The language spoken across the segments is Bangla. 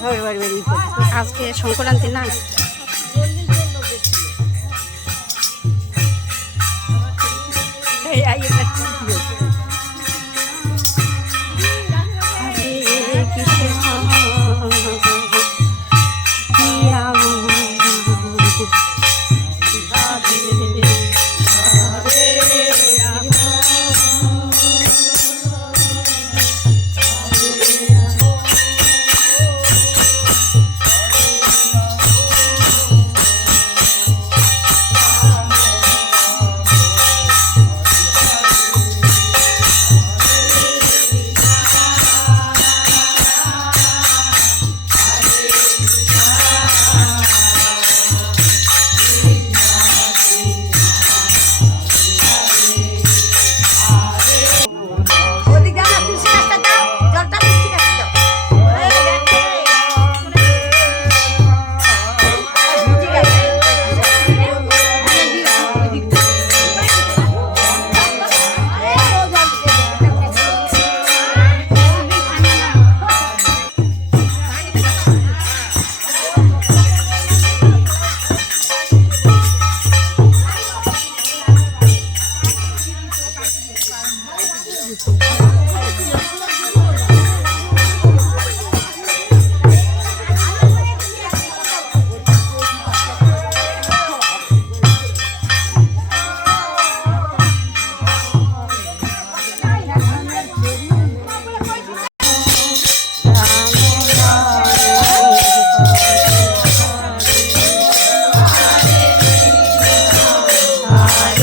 সবাই বাড়ি বাড়ি আজকে সংক্রান্তি না এই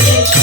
Thank you.